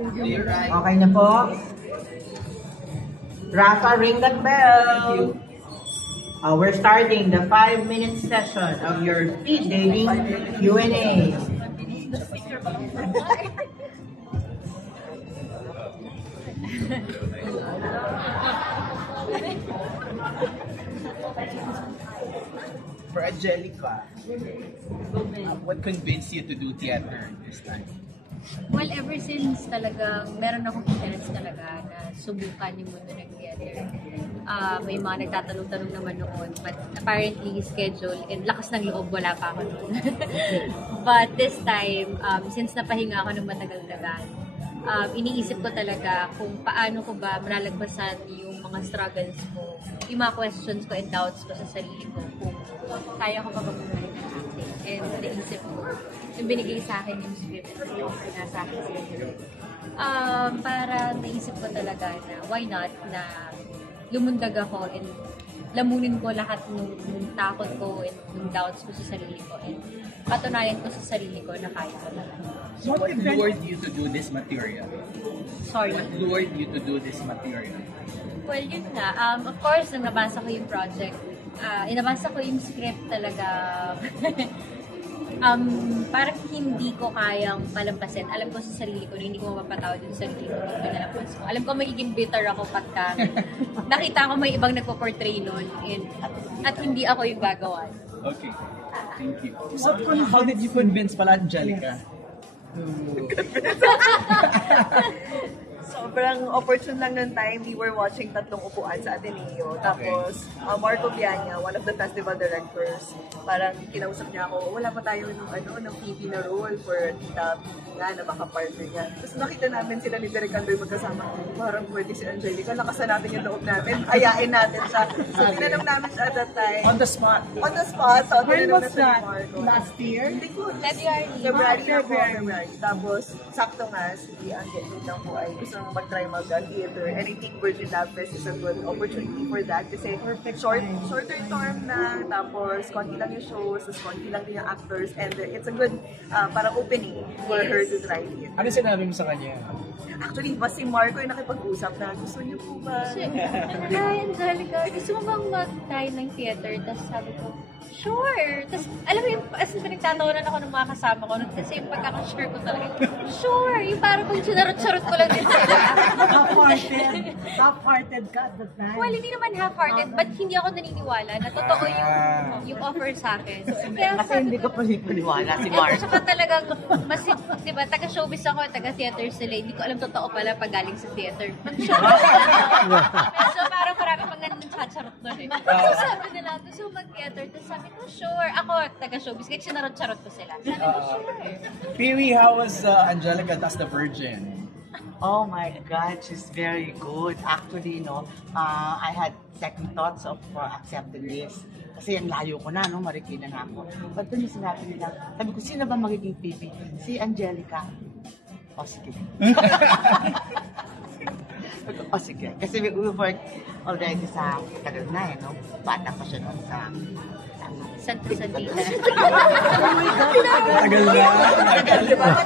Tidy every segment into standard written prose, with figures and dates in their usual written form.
Okay na po. Rafa, ring that bell. We're starting the 5-minute session of your speed dating Q&A. For Angelica, what convinced you to do theater this time? Well, ever since talagang meron akong interest talaga na subukan yung mundo ng theater. May mga nagtatanong-tanong naman noon, but apparently schedule and lakas ng loob, wala pa ako noon. But this time, since napahinga ako ng matagal-tagal, iniisip ko talaga kung paano ko ba malalagpasan yung mga struggles ko, yung mga questions ko and doubts ko sa sarili ko, kung kaya ko pa ba muna rin ang acting. And naisip ko, yung binigay sa akin yung script na sa akin sila. Para naisip ko talaga na why not na lumundag ako and lamunin ko lahat ng takot ko and ng doubts ko sa sarili ko and patunayan ko sa sarili ko na kaya ko talaga. So what lured you to do this material? Sorry? What lured you to do this material? Well, yun nga. Of course, nang nabasa ko yung project, inabasa ko yung script talaga. Parang hindi ko kayang palampasin. Alam ko sa sarili ko na hindi ko mapapatawad yung sarili ko pag pinalampas ko. Alam ko magiging bitter ako pagka nakita ko may ibang nagpo-portray nun at hindi ako yung gagawa. Okay. Thank you. So, how did you convince pala Angelica? Sobrang opportune lang ng time. We were watching Tatlong Upuan sa Ateneo. Tapos, Marco Viana, one of the festival directors, parang kinausap niya ako, wala pa tayo ng PP na role for Tita P nga na baka partner niya. Tapos nakita namin sila ni Derek Andoy magkasama. Parang pwede si Angelica. Lakasan natin yung loob natin. Ayain natin siya. So, tinanong namin siya at that time. On the spot? On the spot. So, when was that? Marco. Last year? Hindi ko. February. Tapos, sakto nga, si Angelica po ay gusto mag-try mag-theater. And I think Virgin Lab Fest is a good opportunity for that kasi shorter term na, tapos konti lang yung shows, tapos konti lang din yung actors, and it's a good parang opening for her to try it. Ano sinabi mo sa kanya? Actually, mas si Marco yung nakipag-usap na, gusto niyo po ba? Hi, Angelica. Gusto mo bang mag-try ng theater? Tapos sabi ko, sure. Tapos, alam mo yung, as in, pinagtatawanan ako ng mga kasama ko, kasi yung pagkakashare ko talaga, sure. Yung parang kung sinarot-sarot ko lang din sila. Half-hearted ka at the time? Well, hindi naman half-hearted, but hindi ako naniniwala na totoo yung offer sa akin. Kaya Kasi hindi ka panipaniwala si Mark. At saka talagang, mas, di ba, taga-showbiz ako, taga-theater sila, hindi ko alam totoo pala pag galing sa theater. Mag-showbiz so parang marami pang nanchacharot doon eh. So sabi nila, gusto mag-theater, tapos sabi ko, sure. Ako, taga-showbiz, kahit sinarot-charot ko sila. Sabi ko, sure. Pee-wee, how was Angelica as the Virgin? Oh my God, she's very good. Actually, I had second thoughts of accepting this. Kasi ang layo ko na, Marikina na ako. But then yung sinabi nila, sabi ko, sino ba magiging pipi? Si Angelica. O, sige. O, sige. Kasi we worked already sa tagal na, Bata pa siya noon sa Santa Santina. Tagal na.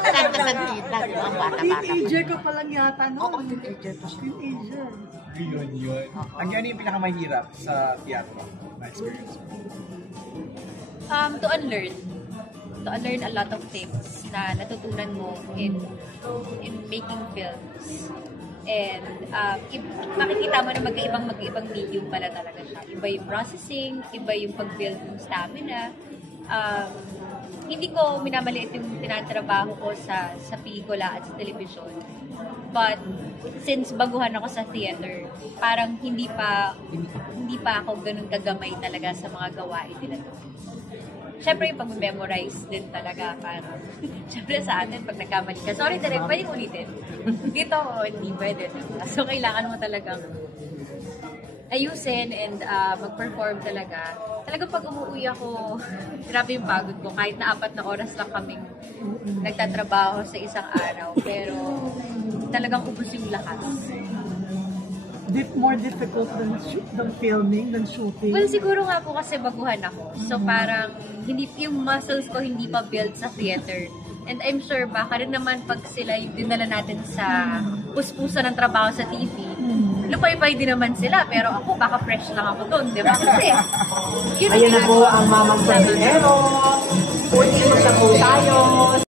Santa Santina, di ba? Bata-bata. Teenager ka pa lang yata, no? Oo, teenager pa siya. Teenager. Yun. Ang ano yung pinakamahirap sa teatro na experience? To unlearn. To unlearn a lot of things na natutunan mo in making films. And makikita mo na mag-ibang medium pala talaga siya. Iba yung processing, iba yung pag-build ng stamina. Hindi ko minamaliit yung tinatrabaho ko sa pelikula at sa television. But since baguhan ako sa theater, parang hindi pa ako ganun kagamay talaga sa mga gawain nila. Siyempre yung pag-memorize din talaga parang siyempre sa atin pag nagkamali ka, sorry direct, pwede ulitin. Dito, hindi pwede. So kailangan mo talagang ayusin and mag-perform talaga. Talagang pag umuwi ako, grabe yung pagod ko. Kahit na 4 na oras lang kaming nagtatrabaho sa isang araw. Pero talagang ubos yung lakas. More difficult than filming, than shooting? Well, siguro nga po kasi baguhan ako. So parang, yung muscles ko hindi pa built sa theater. And I'm sure baka rin naman pag sila yung dinala natin sa puspusa ng trabaho sa TV, lupay-pay din naman sila. Pero ako, baka fresh lang ako doon, di ba? Kasi, yun Ayan na po ang mamang sa dinero. Punin mo na po tayo.